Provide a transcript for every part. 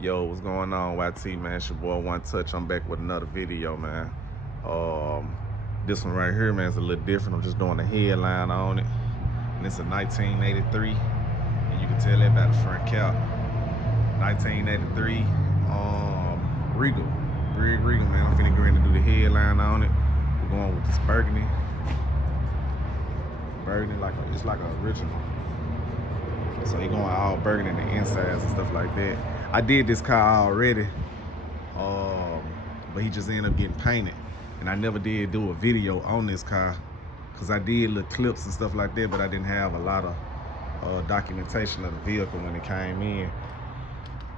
Yo, what's going on, YT, man? It's your boy One Touch. I'm back with another video, man. This one right here, man, is a little different. I'm just doing a headline on it. And it's a 1983. And you can tell that by the front cap. 1983 Regal. Regal, man. I'm finna go in and do the headline on it. We're going with this burgundy. It's like an original. So he going all burgundy in the insides and stuff like that. I did this car already, but he just ended up getting painted. And I never did do a video on this car because I did little clips and stuff like that, but I didn't have a lot of documentation of the vehicle when it came in.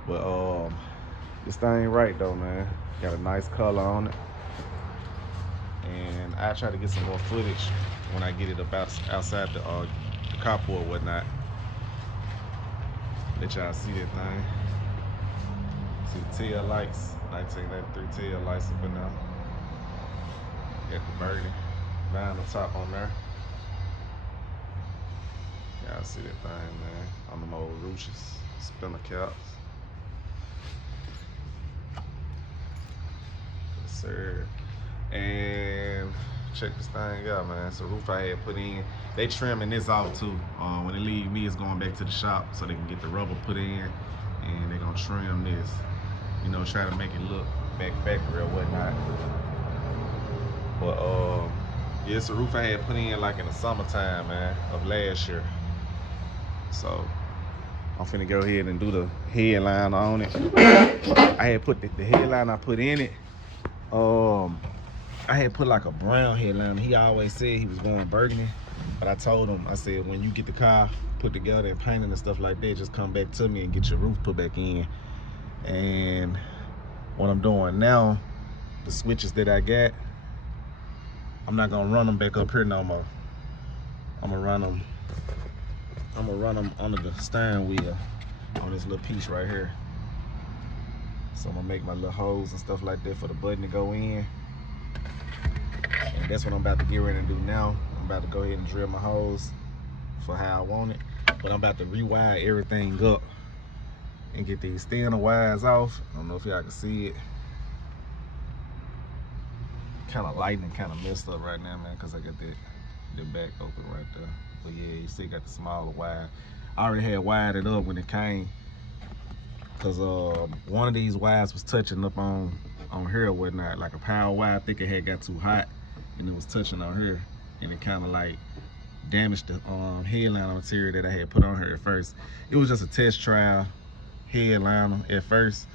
But this thing right though, man. Got a nice color on it. And I try to get some more footage when I get it up outside the carport or whatnot. Let y'all see that thing. See the tail lights, 1993 tail lights up in there. Got the burgundy vinyl top on there. Y'all see that thing, man. On them old Ruches, spinner caps. Yes, sir. And check this thing out, man. It's a roof I had put in. They trimming this off too. When they leave me, it's going back to the shop so they can get the rubber put in, and they're gonna trim this. You know, try to make it look back factory or whatnot. But yeah, it's a roof I had put in like in the summertime, man, of last year. So I'm finna go ahead and do the headline on it. I had put the headline I put in it. I had put like a brown headline. He always said he was going burgundy, but I told him, I said, when you get the car put together and painted and stuff like that, just come back to me and get your roof put back in. And what I'm doing now, the switches that I got, I'm not gonna run them back up here no more. I'm gonna run them under the steering wheel on this little piece right here. So I'm gonna make my little holes and stuff like that for the button to go in. And that's what I'm about to get ready to do now. I'm about to go ahead and drill my holes for how I want it. But I'm about to rewire everything up and get these thinner wires off. I don't know if y'all can see it. Kind of light and kind of messed up right now, man, because I got the back open right there. But yeah, you see, got the smaller wire. I already had wired it up when it came, because one of these wires was touching up on here or whatnot, like a power wire. I think it had got too hot and it was touching on here, and it kind of like damaged the headliner material that I had put on here at first. It was just a test trial headliner at first.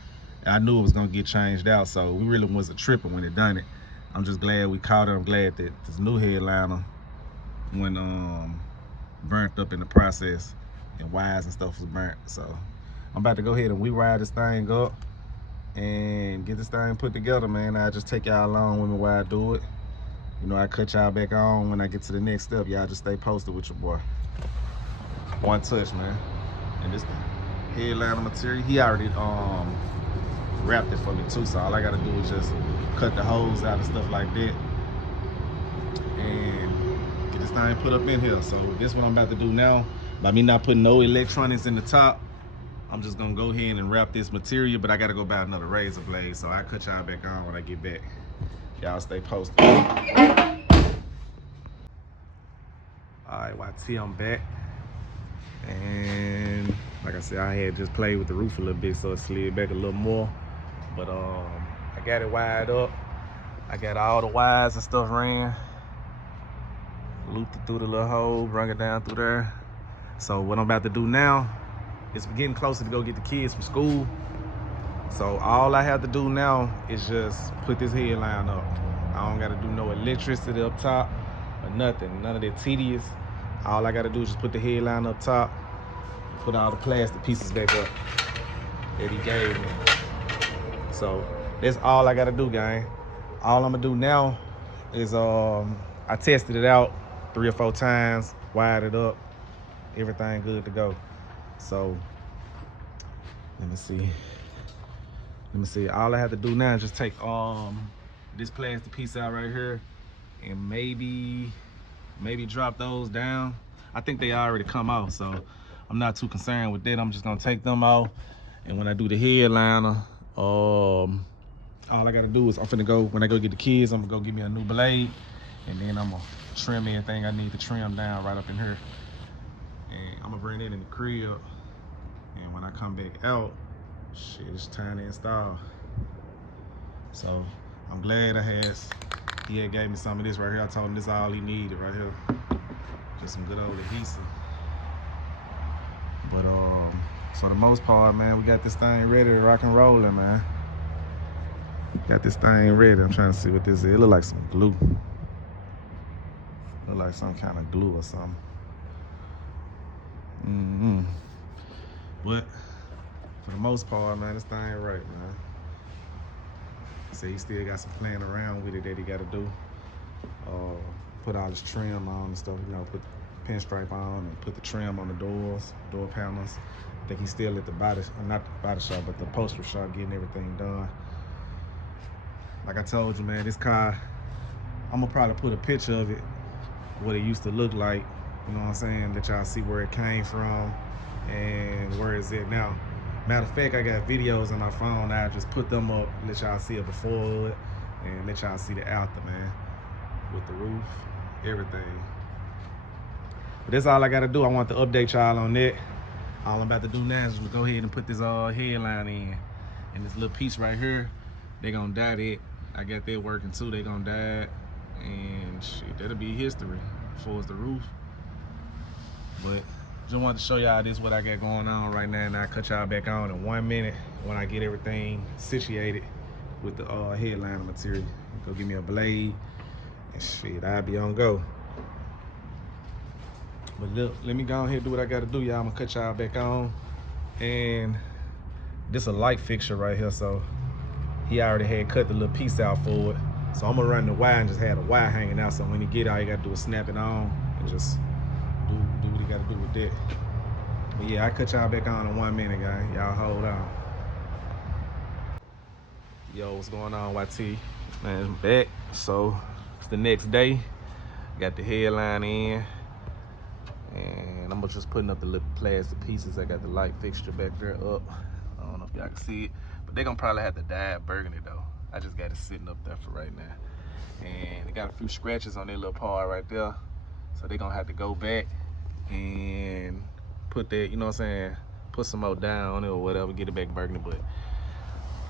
I knew it was gonna get changed out, so we really wasn't tripping when it done it. I'm just glad we caught it. I'm glad that this new headliner went burnt up in the process, and wires and stuff was burnt. So I'm about to go ahead and rewire this thing up and get this thing put together, man. I'll just take y'all along with me while I do it. You know, I cut y'all back on when I get to the next step. Y'all just stay posted with your boy. One Touch, man. And this headliner material, he already wrapped it for me too, so all I gotta do is just cut the holes out and stuff like that and get this thing put up in here. So this is what I'm about to do now. By me not putting no electronics in the top, I'm just gonna go ahead and wrap this material, but I gotta go buy another razor blade, so I'll cut y'all back on when I get back. Y'all stay posted. Alright, YT, I'm back. And like I said, I had just played with the roof a little bit, so it slid back a little more. But I got it wired up. I got all the wires and stuff ran. Looped it through the little hole, brung it down through there. So what I'm about to do now is we're getting closer to go get the kids from school. So all I have to do now is just put this headline up. I don't gotta do no electricity up top or nothing, none of that tedious. All I gotta do is just put the headline up top and put all the plastic pieces back up that he gave me. So that's all I gotta do, gang. All I'm gonna do now is I tested it out 3 or 4 times, wired it up, everything good to go. So let me see. All I have to do now is just take this plastic piece out right here and maybe drop those down. I think they already come off, so I'm not too concerned with that. I'm just gonna take them off And when I do the headliner, all I gotta do is I'm finna go, when I go get the kids, I'm gonna go get me a new blade, and then I'm gonna trim everything I need to trim down right up in here. And I'm gonna bring it in the crib, and when I come back out, shit, it's time to install. So I'm glad he had gave me some of this right here. I told him this is all he needed right here. Just some good old adhesive. But for the most part, man, we got this thing ready to rock and rollin', man. Got this thing ready. I'm trying to see what this is. It look like some glue. Look like some kind of glue or something. But for the most part, man, this thing right, man. So he still got some playing around with it that he got to do. Put all this trim on and stuff, you know, put the pinstripe on and put the trim on the doors, door panels. I think he's still at the body, not the body shop, but the upholstery shop getting everything done. Like I told you, man, this car, I'm gonna probably put a picture of it, what it used to look like, you know what I'm saying? Let y'all see where it came from and where it's at now. Matter of fact, I got videos on my phone. I just put them up, let y'all see it before it, and let y'all see the after, man. With the roof, everything. But that's all I gotta do. I want to update y'all on that. All I'm about to do now is go ahead and put this headline in. And this little piece right here, they gonna dye that. I got that working too, they gonna dye it. And shit, that'll be history as far as the roof. But just wanted to show y'all this, what I got going on right now, and I'll cut y'all back on in 1 minute when I get everything situated with the headliner material. Go give me a blade, and shit, I'll be on go. But look, let me go ahead and do what I gotta do, y'all. I'm gonna cut y'all back on. And this a light fixture right here, so he already had cut the little piece out for it. So I'm gonna run the wire and just have the wire hanging out, so when he get out, you gotta do is snap it on and just do what he gotta do with that. But yeah, I cut y'all back on in 1 minute, guys. Y'all hold on. Yo, what's going on, YT? Man, I'm back. So it's the next day. Got the headline in, and I'm just putting up the little plastic pieces. I got the light fixture back there up. I don't know if y'all can see it, but they're gonna probably have to dye it burgundy though. I just got it sitting up there for right now. And they got a few scratches on their little part right there. So they're gonna have to go back and put that, you know what I'm saying, put some more dye on it or whatever, get it back burgundy, but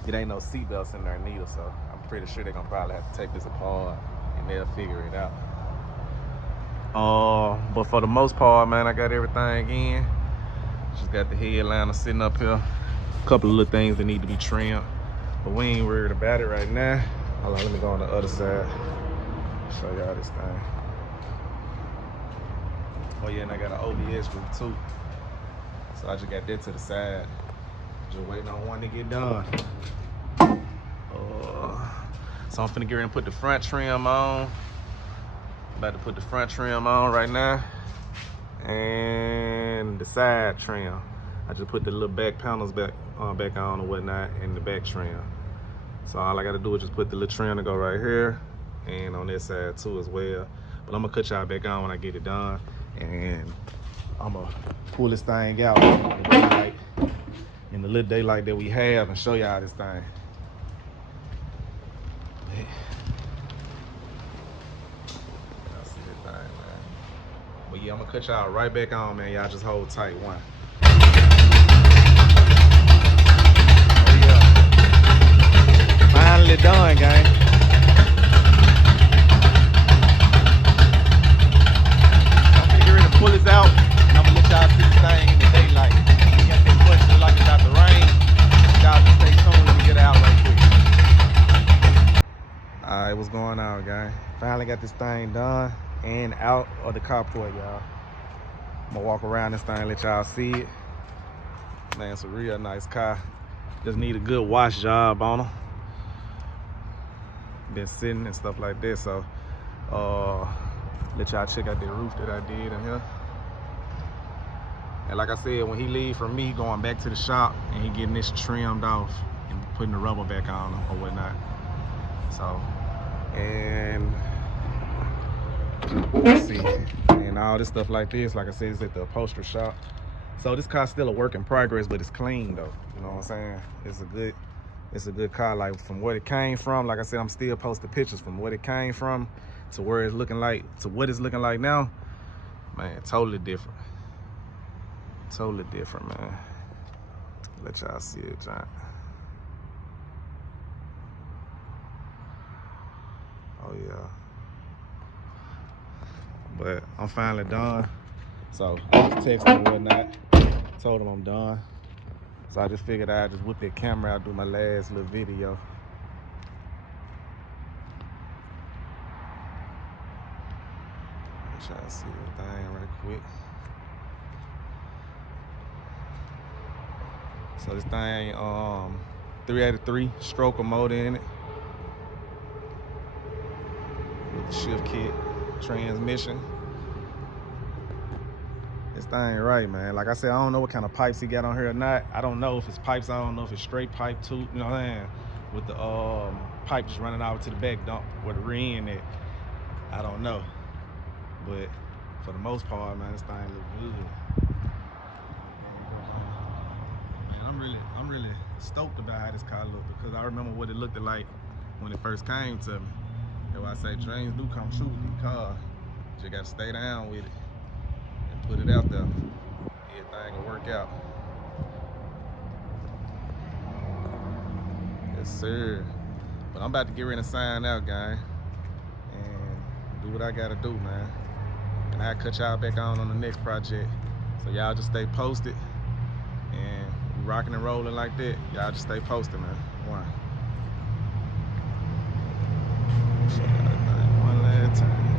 it ain't no seat belts in there neither, so I'm pretty sure they're gonna probably have to take this apart and they'll figure it out. But for the most part, man, I got everything in. Just got the headliner sitting up here. A couple of little things that need to be trimmed, but we ain't worried about it right now. Hold on, let me go on the other side. Show y'all this thing. Oh yeah, and I got an OBS group too. So I just got that to the side. Just waiting on one to get done. So I'm finna get ready and put the front trim on. About to put the front trim on right now. And the side trim. I just put the little back panels back on and whatnot, and the back trim. So all I gotta do is just put the little trim to go right here and on this side too as well. But I'm gonna cut y'all back on when I get it done. And I'm gonna pull this thing out in the little daylight that we have and show y'all this thing. Y'all see that thing, man. But yeah, I'm gonna cut y'all right back on, man. Y'all just hold tight. One. Oh yeah. Finally done, gang. Pull this out, and I'm gonna let y'all see this thing in the daylight. We got that question like it's about to rain. Y'all just stay tuned, let me get it out right quick. Alright, what's going on, guys? Finally got this thing done and out of the carport, y'all. I'm gonna walk around this thing, let y'all see it. Man, it's a real nice car. Just need a good wash job on them. Been sitting and stuff like that, so let y'all check out the roof that I did in here. And like I said, when he leave from me, going back to the shop and he getting this trimmed off and putting the rubber back on or whatnot. So, and let's see, and all this stuff like this, like I said, it's at the upholstery shop. So this car's still a work in progress, but it's clean though. You know what I'm saying? It's a good car. Like from what it came from, like I said, I'm still posting pictures from what it came from to where it's looking like, to what it's looking like now. Man, totally different. Totally different, man. Let y'all see it, John. Oh yeah. But I'm finally done. So I just texted and whatnot. Told him I'm done. So I just figured I'd just whip that camera out, do my last little video. Let y'all see the thing right quick. So this thing 383 stroker motor in it. With the shift kit transmission. This thing right, man. Like I said, I don't know what kind of pipes he got on here or not. I don't know if it's pipes. I don't know if it's straight pipe too. You know what I'm saying? With the pipe just running out to the back dump where the rear end at. I don't know. But for the most part, man, this thing look good. Man, I'm really stoked about how this car look, because I remember what it looked like when it first came to me. That's why I say dreams do come true with these cars. You gotta stay down with it and put it out there. Everything will work out. Yes, sir. But I'm about to get ready to sign out, gang, and do what I gotta do, man. And I'll cut y'all back on the next project. So y'all just stay posted, and we rocking and rolling like that. Y'all just stay posted, man. One. Show y'all that thing one last time.